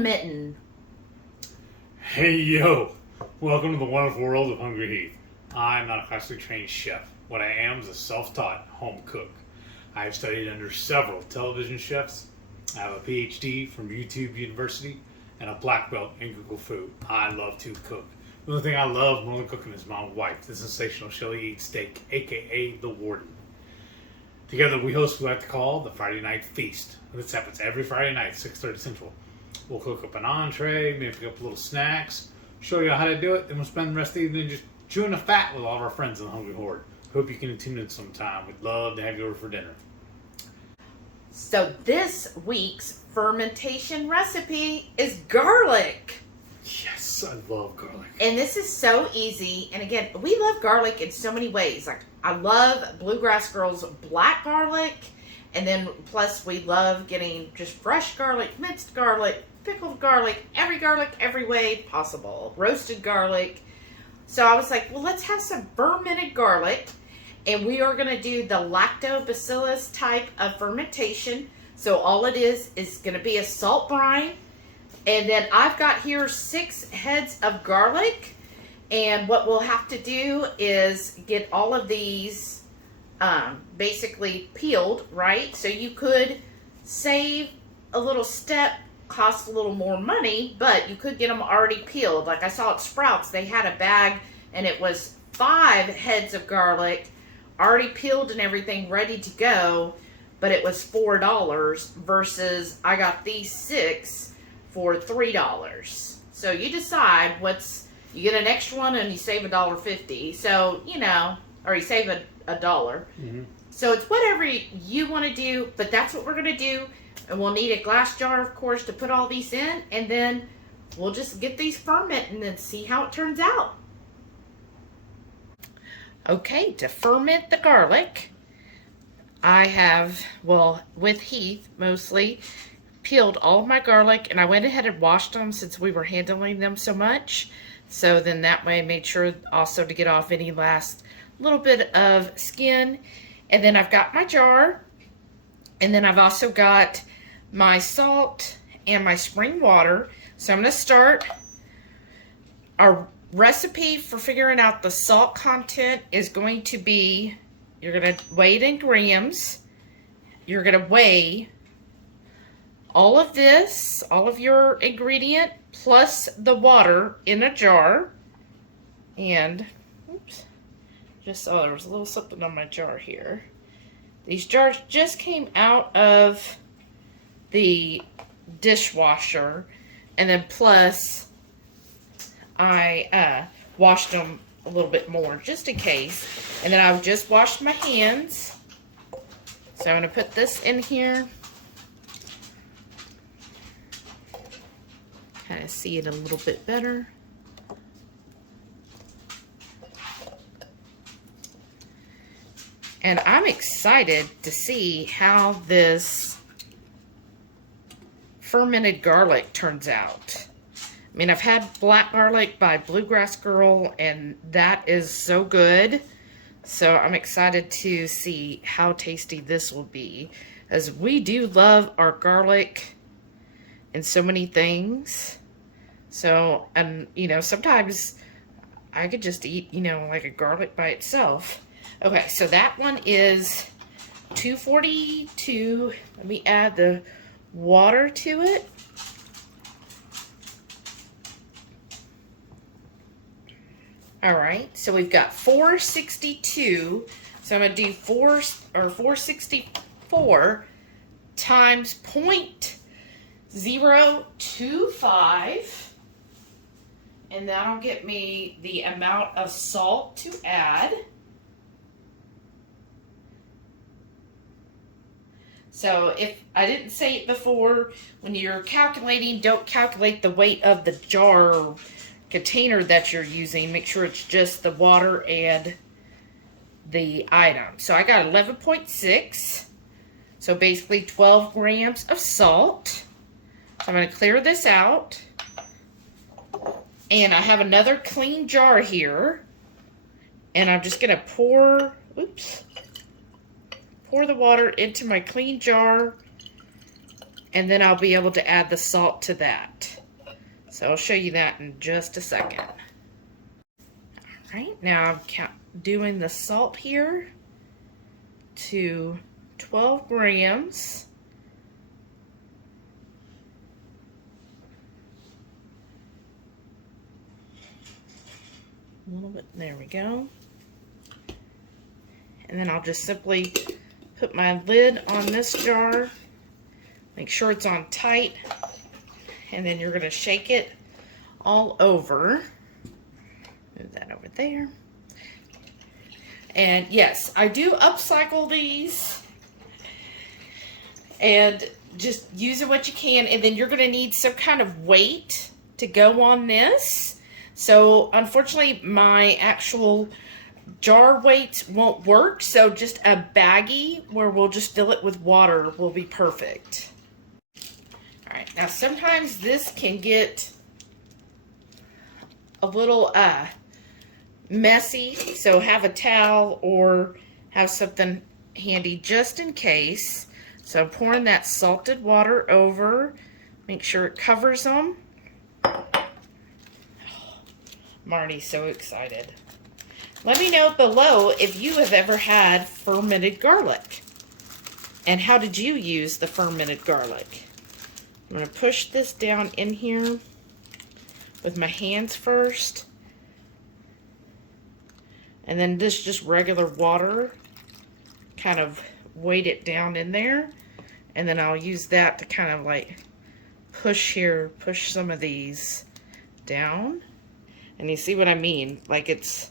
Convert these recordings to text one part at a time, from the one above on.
fermenting. Hey yo, welcome to the wonderful world of HungryHeath. I'm not a classically trained chef. What I am is a self-taught home cook. I have studied under several television chefs. I have a PhD from YouTube University and a black belt in Google Food. I love to cook. The only thing I love more than cooking is my wife, the sensational Shelly Eats Steak, aka the Warden. Together we host what we like to call the Friday Night Feast. This happens every Friday night, 6:30 Central. We'll cook up an entree, maybe pick up little snacks, show you how to do it, then we'll spend the rest of the evening just chewing the fat with all of our friends in the HungryHorde. Hope you can tune in sometime. We'd love to have you over for dinner. So this week's fermentation recipe is garlic. Yes, I love garlic. And this is so easy. And again, we love garlic in so many ways. Like, I love Bluegrass Girl's black garlic. And then plus we love getting just fresh garlic, minced garlic, pickled garlic every way possible. Roasted garlic. So I was like, well, let's have some fermented garlic. And we are going to do the lactobacillus type of fermentation. So all it is going to be a salt brine. And then I've got here 6 heads of garlic. And what we'll have to do is get all of these basically peeled, right? So you could save a little step, cost a little more money, but you could get them already peeled. Like I saw at Sprouts, they had a bag and it was 5 heads of garlic, already peeled and everything, ready to go, but it was $4 versus I got these 6 for $3. So you decide you get an extra one and you save $1.50. So, or you save $1. Mm-hmm. So it's whatever you want to do, but that's what we're going to do. And we'll need a glass jar, of course, to put all these in. And then we'll just get these fermenting and see how it turns out. Okay, to ferment the garlic, I have, with Heath mostly, peeled all of my garlic. And I went ahead and washed them since we were handling them so much. So then that way I made sure also to get off any last little bit of skin. And then I've got my jar, and then I've also got my salt and my spring water. So I'm going to start. Our recipe for figuring out the salt content is going to be, you're going to weigh it in grams. You're going to weigh all of this, all of your ingredient, plus the water in a jar. And, oops. Just saw there was a little something on my jar here. These jars just came out of the dishwasher, and then plus I washed them a little bit more just in case. And then I've just washed my hands. So I'm going to put this in here. Kind of see it a little bit better. And I'm excited to see how this fermented garlic turns out. I mean, I've had black garlic by Bluegrass Girl, and that is so good. So I'm excited to see how tasty this will be, as we do love our garlic in so many things. So, and sometimes I could just eat, like a garlic by itself. Okay, so that one is 242. Let me add the water to it. All right, so we've got 462. So I'm going to do 464 times 0.025. And that'll get me the amount of salt to add. So if I didn't say it before, when you're calculating, don't calculate the weight of the jar or container that you're using. Make sure it's just the water and the item. So I got 11.6. So basically 12 grams of salt. So I'm going to clear this out. And I have another clean jar here. And I'm just going to pour the water into my clean jar And then I'll be able to add the salt to that. So I'll show you that in just a second. All right, now I'm doing the salt here to 12 grams. A little bit, there we go. And then I'll just simply put my lid on this jar, make sure it's on tight, and then you're gonna shake it all over. Move that over there. And yes, I do upcycle these, and just use it what you can, and then you're gonna need some kind of weight to go on this. So unfortunately, my actual jar weights won't work, so just a baggie where we'll just fill it with water will be perfect. All right, now sometimes this can get a little messy, so have a towel or have something handy just in case. So I'm pouring that salted water over, make sure it covers them. Marnie's so excited. Let me know below if you have ever had fermented garlic. And how did you use the fermented garlic? I'm going to push this down in here with my hands first. And then this just regular water. Kind of weight it down in there. And then I'll use that to kind of like push some of these down. And you see what I mean? Like it's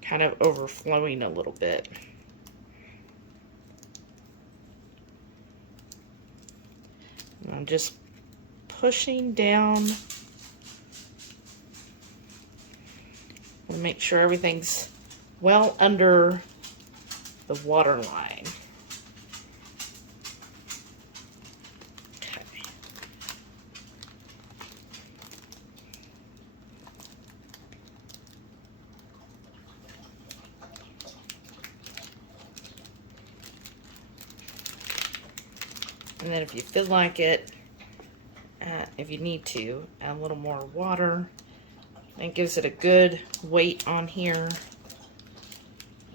kind of overflowing a little bit. And I'm just pushing down. And make sure everything's well under the water line. And then if you feel like it, if you need to, add a little more water. And it gives it a good weight on here.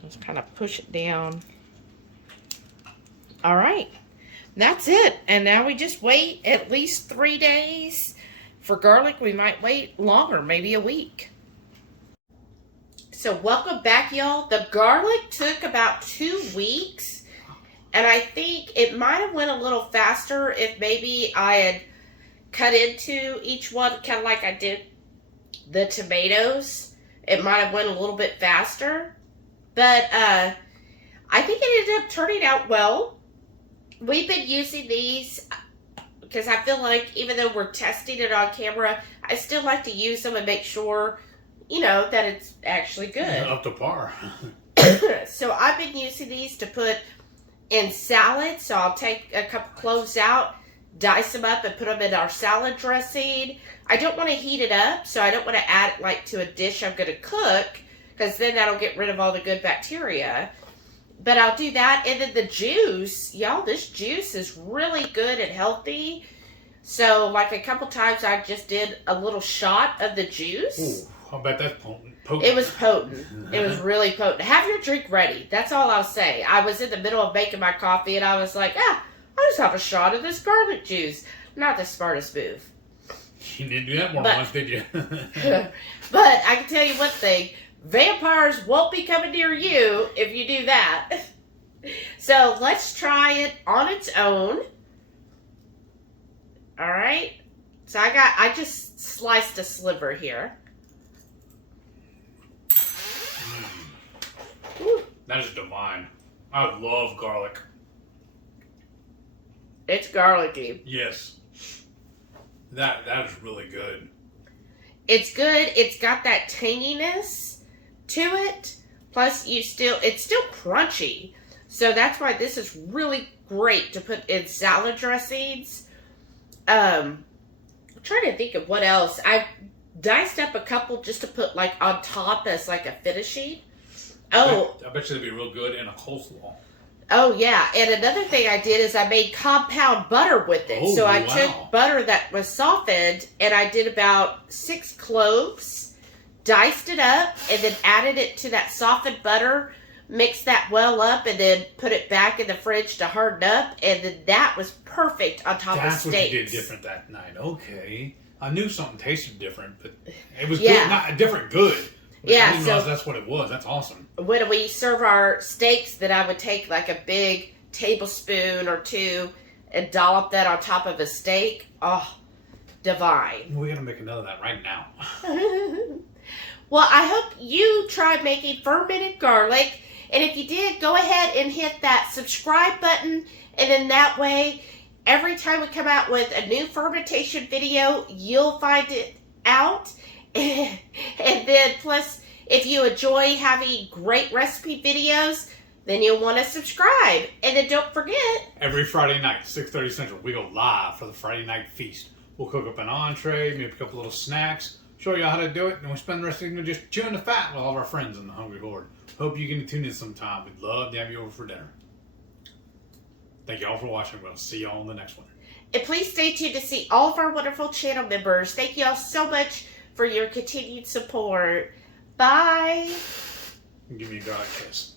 Just kind of push it down. All right, that's it. And now we just wait at least 3 days. For garlic, we might wait longer, maybe a week. So welcome back, y'all. The garlic took about 2 weeks. And I think it might have went a little faster if maybe I had cut into each one, kind of like I did the tomatoes. It might have went a little bit faster. But I think it ended up turning out well. We've been using these because I feel like even though we're testing it on camera, I still like to use them and make sure, you know, that it's actually good. Up to par. So I've been using these to put in salad. So I'll take a couple cloves out, dice them up, and put them in our salad dressing. I don't want to heat it up, so I don't want to add it like to a dish I'm going to cook, because then that'll get rid of all the good bacteria. But I'll do that. And then the juice, y'all, this juice is really good and healthy. So like a couple times I just did a little shot of the juice. Ooh, I bet that's potent. It was potent. It was really potent. Have your drink ready. That's all I'll say. I was in the middle of making my coffee and I was like, I'll just have a shot of this garlic juice. Not the smartest move. You didn't do that more than once, did you? But I can tell you one thing. Vampires won't be coming near you if you do that. So let's try it on its own. All right. So I just sliced a sliver here. That is divine. I love garlic. It's garlicky. Yes. That is really good. It's good. It's got that tanginess to it. Plus, it's still crunchy. So that's why this is really great to put in salad dressings. I'm trying to think of what else. I diced up a couple just to put like on top as like a finishing. Oh, I bet you it'd be real good in a coleslaw. Oh, yeah. And another thing I did is I made compound butter with it. Oh, so I wow. took butter that was softened, and I did about 6 cloves, diced it up, and then added it to that softened butter, mixed that well up, and then put it back in the fridge to harden up. And then that was perfect on top of steaks. That's what you did different that night. Okay. I knew something tasted different, but it was Yeah. good. Not different good. But Yeah, I didn't so- realize that's what it was. That's awesome. When we serve our steaks, then I would take like a big tablespoon or 2 and dollop that on top of a steak. Oh, divine. We gotta make another of that right now. Well, I hope you tried making fermented garlic. And if you did, go ahead and hit that subscribe button. And then that way, every time we come out with a new fermentation video, you'll find it out. And then plus, if you enjoy having great recipe videos, then you'll want to subscribe. And then don't forget, Every Friday night, 6:30 Central, we go live for the Friday night feast. We'll cook up an entree, maybe a couple little snacks, show you how to do it, and we spend the rest of the evening just chewing the fat with all of our friends in the Hungry Horde. Hope you can tune in sometime. We'd love to have you over for dinner. Thank you all for watching. We'll see you all in the next one. and please stay tuned to see all of our wonderful channel members. Thank you all so much for your continued support. Bye. Give me a garlic kiss.